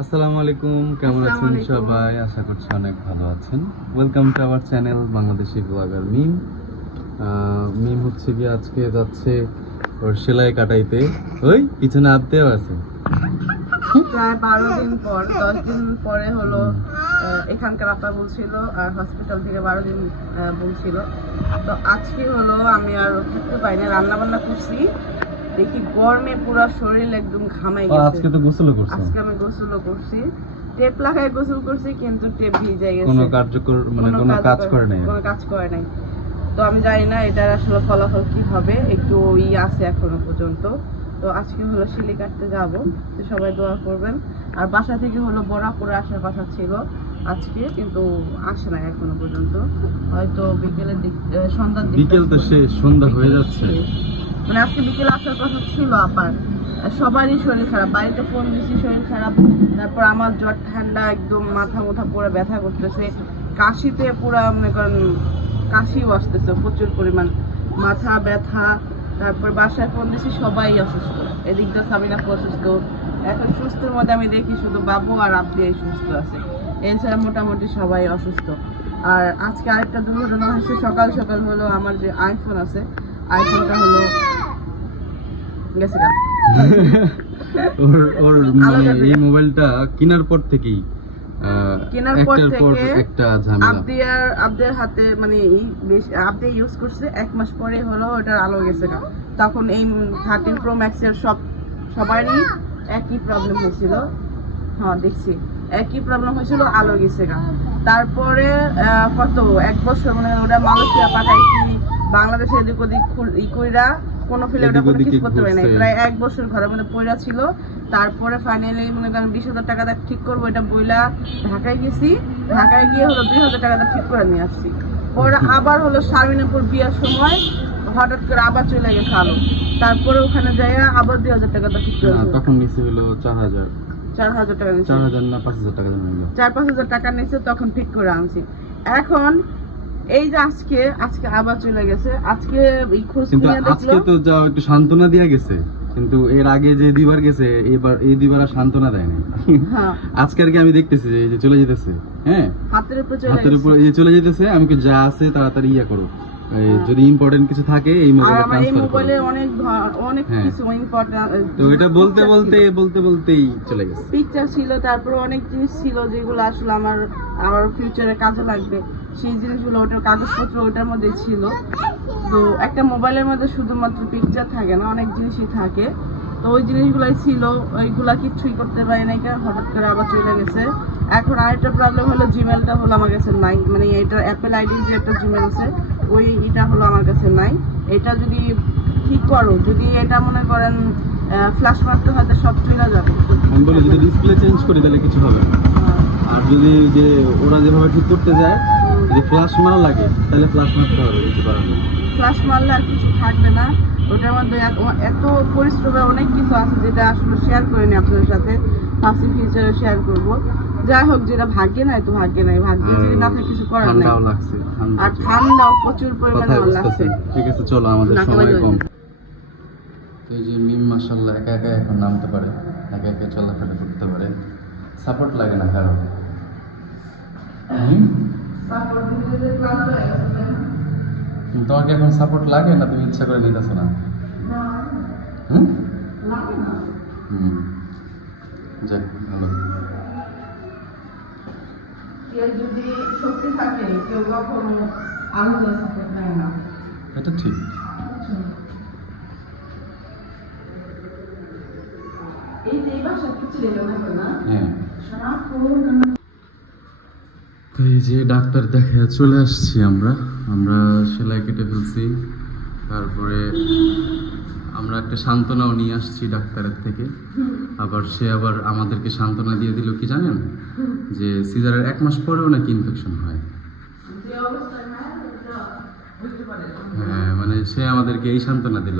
আসসালামু আলাইকুম কেমন আছেন সবাই? আশা করছি অনেক ভালো আছেন। Welcome to our channel Bangladeshi blogger Mim Mim হচ্ছে কি আজকে যাচ্ছে ওর সেলাই কাটাইতে। ওই পিছনে আপতেও আছে। প্রায় বারো দিন পর দশ দিন পরে হলো এখানকার আপা বলছিল আর হসপিটাল থেকে বারো দিন বলছিল। তো আজকে হলো আমি আর থাকতে পারি না রান্না বান্না করছি। দেখি গরমে পুরো শরীর একদম ঘামাই গেছে। আজকে তো গোসলও করছে? আজকে আমি গোসলও করছি। টেপ লাগায় গোসল করছি কিন্তু টেপ ভিজে গেছে। কোনো কার্যকর মানে কোনো কাজ করে নাই? কোনো কাজ করে নাই। তো আমি জানি না এটার আসলে ফলাফল কি হবে। একটু ই আছে এখনও পর্যন্ত। তো আজকে হলো শিলি কাটতে যাব। তো সবাই দোয়া করবেন। আর বাসা থেকে হলো বড়া করে আসার কথা ছিল আজকে কিন্তু আসে না এখনও পর্যন্ত। হয়তো বিকেলের দিক সন্ধ্যার দিক বিকেল তো শেষ সন্ধ্যা হয়ে যাচ্ছে। মানে আজকে বিকেলে আসার কথা ছিল আপার সবারই শরীর খারাপ, বাড়িতে ফোন দিচ্ছি শরীর খারাপ। তারপর আমার জ্বর, ঠান্ডা, একদম মাথা মুথা পুরো ব্যথা করতেছে। কাশিতে পুরো মনে করেন কাশিও আসতেছে প্রচুর পরিমাণ। মাথা ব্যথা, তারপর বাসায় ফোন দিচ্ছি সবাই অসুস্থ। এদিক দিয়ে সাবিনা অসুস্থ। এখন সুস্থর মধ্যে আমি দেখি শুধু বাবু আর আপনি সুস্থ আছে। এছাড়া মোটামুটি সবাই অসুস্থ। আর আজকে আরেকটা দুর্ঘটনা হয়েছে সকাল সকাল হলো আমার যে আইফোন আছে আইফোনটা হলো ওর ওর মানে এই মোবাইলটা কেনার পর থেকেই কেনার পর থেকে একটা ঝামেলা। আবদিয়ার হাতে মানে এই ইউজ করছে এক মাস পরে হলো ওটার আলো গেছে গা। তখন এই থার্টিন প্রো সব সবারই একই প্রবলেম হয়েছিল। হ্যাঁ দেখছি। একই প্রবলেম হয়েছিল আলো গেছে গা। তারপরে কত? এক বছর মানে ওটা মালয়েশিয়া পাঠাইছি বাংলাদেশে এদিক ওদিক ই কইরা কোনো ফিলে কোনো কিছু করতে পারে না ঘুরছে। প্রায় এক বছর ঘরের মধ্যে পয়রা ছিল। তারপরে ফাইনালি মনে করেন বিশ হাজার টাকা দিয়ে ঠিক করব এটা বইলা ঢাকায় গেছি। ঢাকায় গিয়ে হলো দুই হাজার টাকা দিয়ে ঠিক করে নিয়ে আসছি। পরে আবার হলো শারমিনাপুর বিয়ার সময় হঠাৎ করে আবার চলে গেছে আলো। তারপরে ওখানে যাইয়া আবার দুই হাজার টাকা দিয়ে ঠিক করে তখন নিচে হলো চার হাজার। চার হাজার টাকা চার হাজার না পাঁচ হাজার টাকা চার পাঁচ হাজার টাকা নিয়েছে তখন ঠিক করে আনছি। এখন এই যে আজকে আজকে আবার চলে গেছে। আজকে এই খোঁজ কিন্তু আজকে তো যা একটু সান্ত্বনা দিয়া গেছে। কিন্তু এর আগে যে দুইবার গেছে এবার এই দুইবার আর সান্ত্বনা দেয় নাই। হ্যাঁ। আজকে আর কি আমি দেখতেছি যে এই যে চলে যেতেছে হ্যাঁ? হাতের উপর চলে হাতের উপর চলে যেতেছে আমি যা আছে তাড়াতাড়ি ইয়া করো। যদি ইম্পর্টেন্ট কিছু থাকে এই মোবাইলে ট্রান্সফার অনেক অনেক হ্যাঁ। কিছু ইম্পর্টেন্ট তো এটা বলতে বলতে বলতে বলতেই চলে গেছে। পিকচার ছিল তারপর অনেক জিনিস ছিল যেগুলো আসলে আমার আমার ফিউচারে কাজে লাগবে। সেই জিনিসগুলো ওটার কাগজপত্র ওটার মধ্যে ছিল। তো একটা মোবাইলের মধ্যে শুধুমাত্র পিকচার থাকে না অনেক জিনিসই থাকে। তো ওই জিনিসগুলাই ছিল ওইগুলা কিচ্ছুই করতে পারি নাই কেন হঠাৎ করে আবার চলে গেছে। এখন আরেকটা প্রবলেম হলো জিমেলটা হলো আমার কাছে নাই মানে এটা অ্যাপেল আইডি যে একটা জিমেল আছে ওই এটা হলো আমার কাছে নাই। এটা যদি ঠিক করো যদি এটা মনে করেন ফ্ল্যাশ মারতে হয়তো সব চলে যাবে। আমি বলি যদি ডিসপ্লে চেঞ্জ করি তাহলে কিছু হবে না। আর যদি যে ওরা যেভাবে ঠিক করতে যায় যদি ফ্ল্যাশ মারা লাগে তাহলে ফ্ল্যাশ মারতে হবে কিছু করার নেই। ফ্ল্যাশ মারলে আর কিছু থাকবে না। ওটার মধ্যে এত- পরিশ্রমের অনেক কিছু আছে যেটা আসলে শেয়ার করিনি আপনাদের সাথে। ভাবছি ফিউচারে শেয়ার করব। যাই হোক যেটা ভাগ্যে নাই তো ভাগ্যে নাই। ভাগ্যে যদি না থাকে কিছু করার নাই। ঠান্ডাও লাগছে ঠান্ডা। আর ঠান্ডাও প্রচুর পরিমাণে লাগছে। ঠিক আছে চলো আমাদের সময় কম। তো এই যে মিম মাসাল্লাহ একা একা এখন নামতে পারে। একা একা চলাফেরা করতে পারে। সাপোর্ট লাগে না কারও? হুম? তারপর ধীরে ধীরে ক্লান্ত হয়ে গেছে, তাই না? তোমার কি এখন সাপোর্ট লাগে না তুমি ইচ্ছা করে নিতেছো না? না, হুম? লাগে না। হুম। যাক ভালো। কেউ যদি শক্তি থাকে কেউ কখনো আরও সাপোর্ট নেয় না? এটা ঠিক। এই যে না? হ্যাঁ। সারাক্ষণ তো এই যে ডাক্তার দেখে চলে আসছি আমরা। আমরা সেলাই কেটে ফেলছি। তারপরে আমরা একটা সান্ত্বনাও নিয়ে আসছি ডাক্তারের থেকে। আবার সে আবার আমাদেরকে সান্ত্বনা দিয়ে দিল, কি জানেন? যে সিজারের এক মাস পরেও নাকি ইনফেকশন হয়। হ্যাঁ মানে সে আমাদেরকে এই সান্ত্বনা দিল।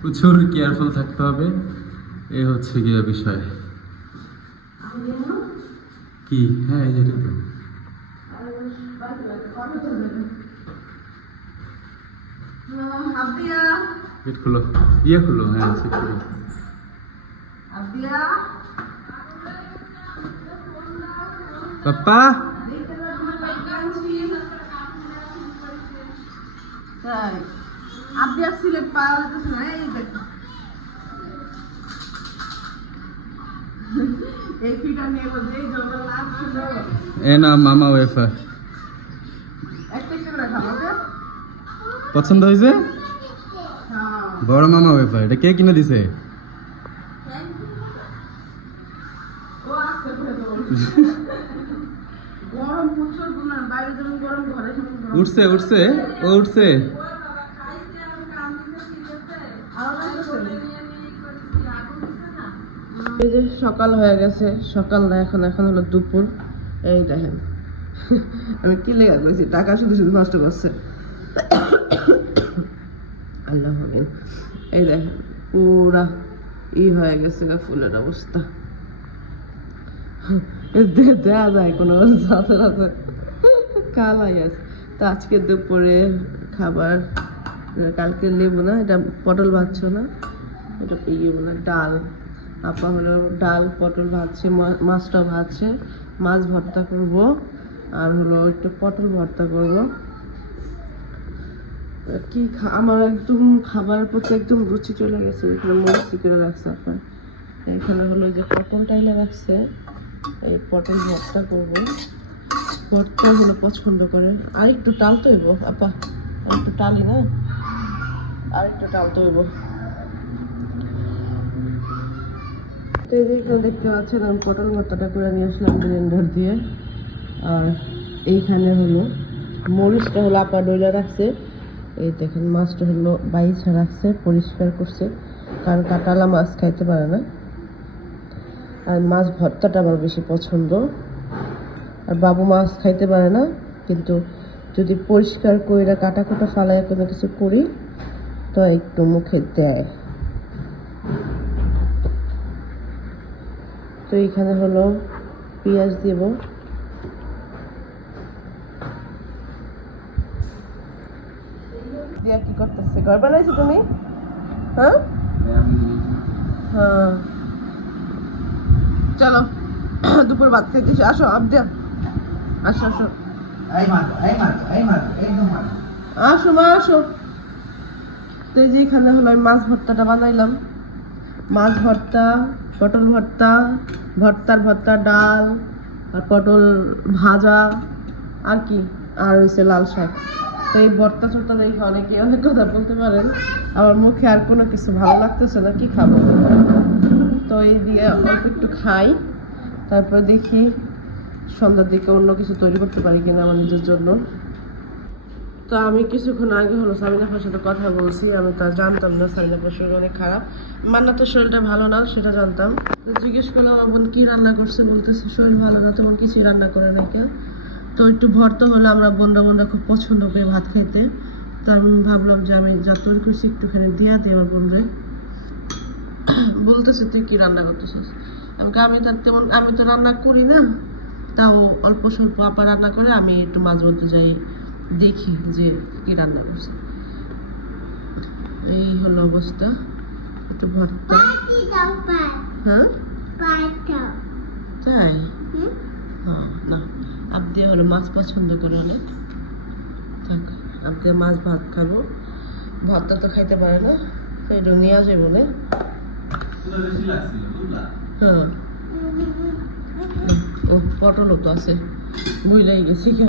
প্রচুর কেয়ারফুল থাকতে হবে। এ হচ্ছে গিয়ে বিষয়। কি? হ্যাঁ এই যে এটা তো। হাতিয়া গেট খুলো ইয়ে খুলো হ্যাঁ সেট খুলো আদিয়া পাপ্পা তাই আদিয়া সিলেট পাওয়া যাচ্ছে না এই দেখো এই ফিটা নিয়ে বলছে এই জন্য লাভ ছিল এ না মামা ওয়েফার একটা একটা করে খাব ওকে? পছন্দ হয়েছে? হ্যাঁ। বড় মামা ওয়েফার এটা কে কিনে দিছে? উঠছে উঠছে ও উঠছে। এই যে সকাল হয়ে গেছে সকাল না এখন এখন হলো দুপুর। এই দেখেন। আমি কি লেখা করেছি টাকা শুধু শুধু নষ্ট করছে। আল্লাহ হামিন এই দেখেন পুরা ই হয়ে গেছে ফুলের অবস্থা। দেয়া যায় কোনো কালাই আছে। তো আজকে দুপুরে খাবার, কালকে নেব না, এটা পটল ভাজছো না? এটা ইয়ে বলে, ডাল। আপা হলো ডাল, পটল ভাজছে মাছটা ভাজছে। মাছ ভর্তা করব, আর হলো একটু পটল ভর্তা করব। কি আমার একদম খাবারের প্রতি একদম রুচি চলে গেছে, এখানে মরিচি করে রাখছে আপনার এখানে হলো যে পটল টাইলে রাখছে, এই পটল ভর্তা করব। ভর্তা হলো পছন্দ করে। আর একটু টাল তো হইব আপা আর একটু টালি না? আর একটু টাল তো হইব তো এখানে দেখতে পাচ্ছেন, আমি পটল ভর্তাটা করে নিয়ে আসলাম ব্লেন্ডার দিয়ে। আর এইখানে হলো মরিচটা হলো আপা ডইলা রাখছে। এই দেখেন, মাছটা হলো বাইছা রাখছে, পরিষ্কার করছে, কারণ কাটালা মাছ খাইতে পারে না। আর মাছ ভর্তাটা আমার বেশি পছন্দ। আর বাবু মাছ খাইতে পারে না, কিন্তু যদি পরিষ্কার কইরা কাটা কুটা ফালায় কোনো কিছু করি, তো একটু মুখে দেয়। তো এখানে হলো পেঁয়াজ দেব দিয়া কি করতেছে ঘর বানাইছো তুমি? হ্যাঁ? হ্যাঁ। চলো দুপুর ভাত এসো। আসো আবদিয়া আসো আসো। আসো মা আসো। তো এই যে এখানে হলো আমি মাছ ভর্তাটা বানাইলাম। মাছ ভর্তা পটল ভর্তা ভর্তার ভর্তা ডাল আর পটল ভাজা আর কি? আর হয়েছে লাল শাক। তো এই ভর্তা চর্তা দেখে অনেকে অনেক কথা বলতে পারেন। আমার মুখে আর কোনো কিছু ভালো লাগতেছে না, কি খাব? তো এই দিয়ে অল্প একটু খাই, তারপর দেখি সন্ধ্যার দিকে অন্য কিছু তৈরি করতে পারি কিনা আমার নিজের জন্য। তো আমি কিছুক্ষণ আগে হলো সাবিনাফার সাথে কথা বলছি, আমি তা জানতাম না সাবিনাফার শরীর অনেক খারাপ। মান্না তো শরীরটা ভালো না, সেটা জানতাম। তো জিজ্ঞেস করলাম আমার কি রান্না করছে বলতেছে, শরীর ভালো না, তেমন কিছুই রান্না করে না কেউ। তো একটু ভর্তা হলে আমরা বোনরা বোনরা খুব পছন্দ করি ভাত খাইতে। তো আমি ভাবলাম যে আমি যা তৈরি করছি একটুখানি দিয়া দিই আমার বোনরে বলতেছে তুই কি রান্না করতেছিস? আমি আমি তার তেমন আমি তো রান্না করি না। তাও অল্প স্বল্প আপা রান্না করে আমি একটু মাঝে মধ্যে যাই দেখি যে কি রান্না করছে। এই হলো অবস্থা। একটু ভর্তা। হ্যাঁ? তাই? হ্যাঁ না। আপনি হলো মাছ পছন্দ করে অনেক। থাক আপনি মাছ ভাত খাব। ভাতটা তো খাইতে পারে না, তো এটা নিয়ে আসে বলে। হ্যাঁ। ও, পটলও তো আছে। বুঝলাই গেছি কেউ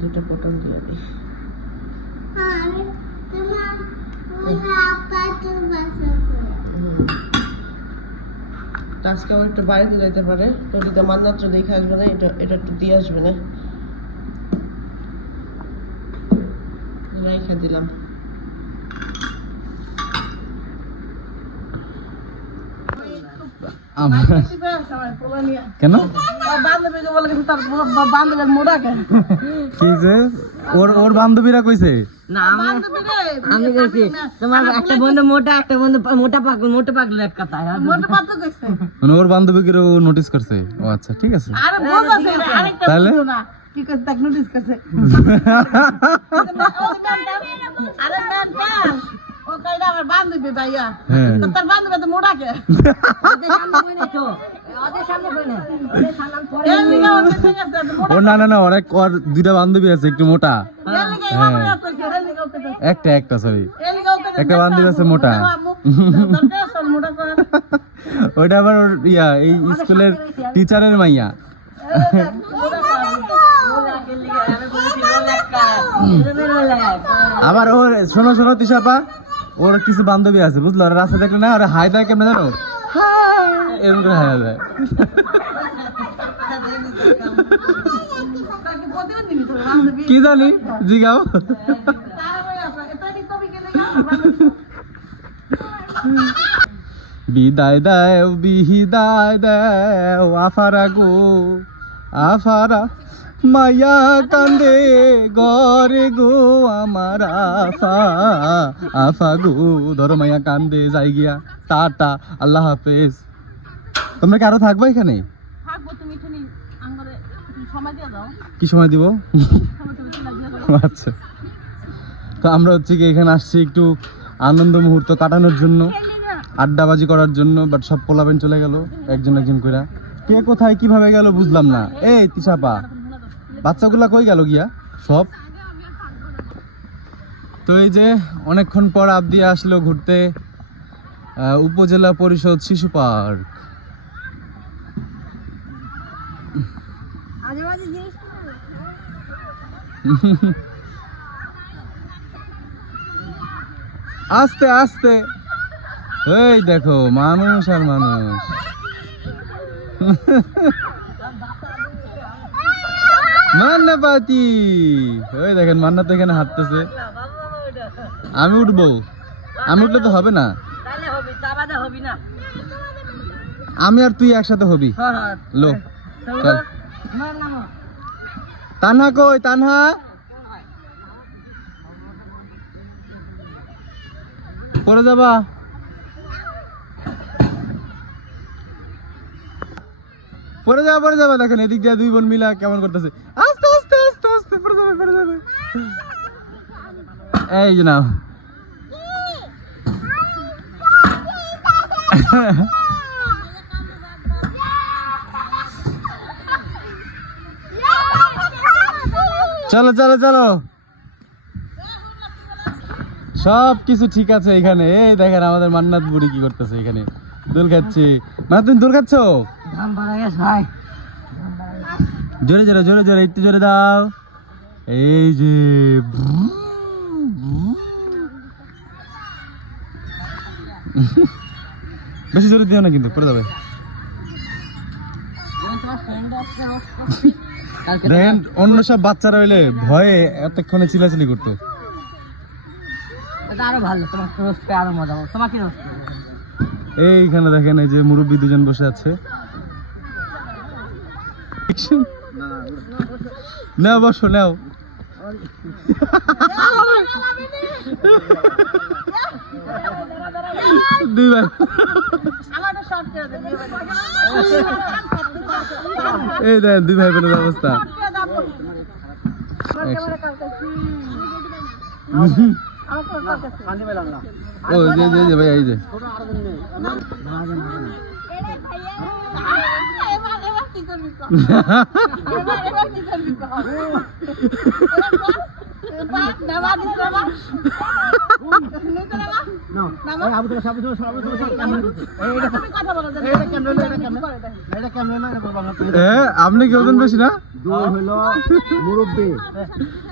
দুটো পটল দিয়ে দিই। হুম। আজকে আবার একটু বাড়িতে যেতে পারে। তো যদি মান্নাত্র দেখে আসবে না এটা এটা একটু দিয়ে আসবে না। রাইখা দিলাম। আমার কেন? বান্ধবীকে বলে তার বান্ধবীর মোড়া কেন কি যে? ওর ওর বান্ধবীরা কইছে? না আমি কইছি তোমার একটা বন্ধু মোটা একটা বন্ধু মোটা পাগল মোটা পাগল এক কথা মোটা পাত্র কইছে। মানে ওর বান্ধবীকে ও নোটিস করছে। ও আচ্ছা ঠিক আছে। আরে বলতাছে আরেকটা তাহলে? কি করছে তাকে নোটিস করছে। আরে ম্যাডাম ও কইরা আমার বান্ধবী ভাইয়া। হ্যাঁ। তার বান্ধবী তো মোড়াকে। ওদের সামনে না না ওর না না না অনেক ওর দুইটা বান্ধবী আছে একটু মোটা। ওকে তো একটা একটা সরি একটা বান্ধবী আছে মোটা। ওইটা আবার ওর ইয়া এই স্কুলের টিচারের মাইয়া। আবার ওর শোনো শোনো তিশাপা। ওর কিছু বান্ধবী আছে বুঝলো? ওরা রাস্তা দেখলে না ওরা হাই দেয় কেমন জানো এরকম করে হাই দেয় কি জানি? জিগাও। বিদায় দেও বিদায় দেও আফারা গো আফারা। মায়া কান্দে গরে গো আমার আফা আফা গো ধরো মায়া কান্দে যাই গিয়া। টাটা আল্লাহ হাফেজ। তোমরা কি আরও থাকবা এখানে? কি সময় দিব? আচ্ছা। তো আমরা হচ্ছে কি এখানে আসছি একটু আনন্দ মুহূর্ত কাটানোর জন্য আড্ডাবাজি করার জন্য বাট সব পোলাবেন চলে গেল একজন একজন করে কে কোথায় কীভাবে গেল বুঝলাম না। এই তিসাপা বাচ্চাগুলা কই গেল গিয়া? সব? তো এই যে অনেকক্ষণ পর আবদি আসলো ঘুরতে উপজেলা পরিষদ শিশু পার্ক। আস্তে আস্তে। এই দেখো, মানুষ আর মানুষ। মান্না পাতি ওই দেখেন, মান্না তো এখানে হাঁটতেছে। আমি উঠবো। আমি উঠলে তো হবে না। আমি আর তুই একসাথে হবি। লো তানহা কই? তানহা? পরে যাবা? পরে যাবা পরে যাবা। দেখেন এদিক দিয়ে দুই বোন মিলা কেমন করতেছে। আস্তে আস্তে আস্তে আস্তে পরে যাবে পরে যাবে। এই যে নাও। চলো চলো চলো। সব কিছু ঠিক আছে এখানে। এই দেখেন আমাদের মান্নাত বুড়ি কি করতেছে এখানে। দোল খাচ্ছি। মানে তুমি দোল খাচ্ছ? জোরে জোরে জোরে জোরে একটু জোরে দাও। এই যে বেশি জোরে দিও না কিন্তু পড়ে যাবে। দেখেন অন্য সব বাচ্চারা হইলে ভয়ে এতক্ষণে চিলাচিলি করতো। আরও ভালো তোমার আরও মজা তোমার কি এইখানে দেখেন এই যে মুরব্বী দুজন বসে আছে। না বসো নাও। এই দেখেন দুই ভাই বোনের অবস্থা। ও যে যে এই যে। কি করবি আপনি কি ওজন বেশি না দুই হইল মুরব্বী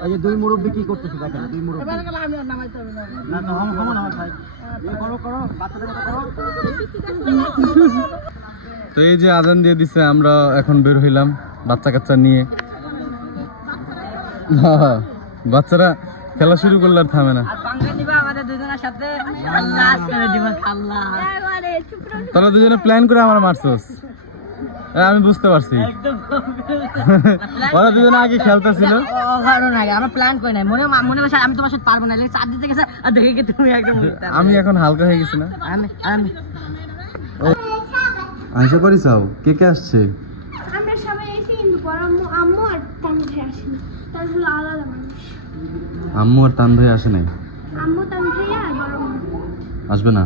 এই যে দুই মুরব্বী কি করতেছে দেখেন দুই মুরব্বী না। না না হম হম না ভাই করো করো বাচ্চাদের করো তো এই যে আজান দিয়ে দিছে আমরা এখন বের হইলাম বাচ্চা কাচ্চা নিয়ে বাচ্চারা খেলা শুরু করলে আর থামে না। তোরা দুজনে প্ল্যান করে আমার মারছস। আমি বুঝতে পারছি। ওরা দুজনে আগে খেলতেছিল। আমি এখন হালকা হয়ে গেছি না। আমি আমি। আইসা পারি চাও কে কে আসছে? আমরা সবাই এসে কিন্তু আম্মু আম্মু আর তানভে আসেনি। আলাদা মানুষ। আম্মু আর তান ভাই আসে নাই? আম্মু আর বড় আসবে না?